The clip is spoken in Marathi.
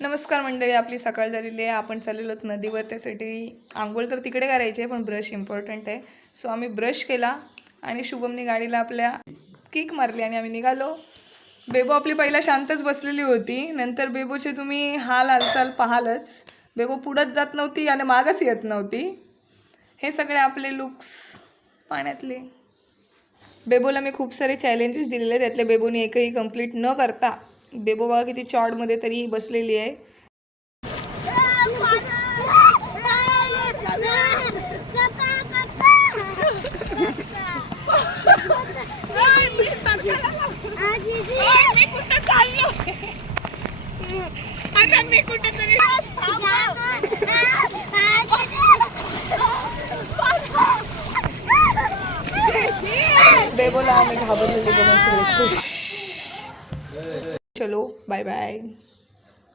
नमस्कार मंडळी आपली सकाळ झालेली आहे. आपण चाललेलो आहोत नदीवर. त्यासाठी आंघोळ तर तिकडे करायची आहे पण ब्रश इम्पॉर्टंट आहे. सो आम्ही ब्रश केला आणि शुभमनी गाडीला आपल्या किक मारली आणि आम्ही निघालो. बेबो आपली पहिला शांतच बसलेली होती. नंतर बेबोचे तुम्ही हाल हालचाल पाहालच. बेबो पुढंच जात नव्हती आणि मागच येत नव्हती. हे सगळे आपले लुक्स पाण्यातले. बेबोला मी खूप सारे चॅलेंजेस दिलेले त्यातले बेबोनी एकही कंप्लीट न करता बेबोबा किती चॉडमध्ये तरी बसलेली आहे. बेबोला आम्ही घाबरलेली बघून सगळे खुश. चलो बाय बाय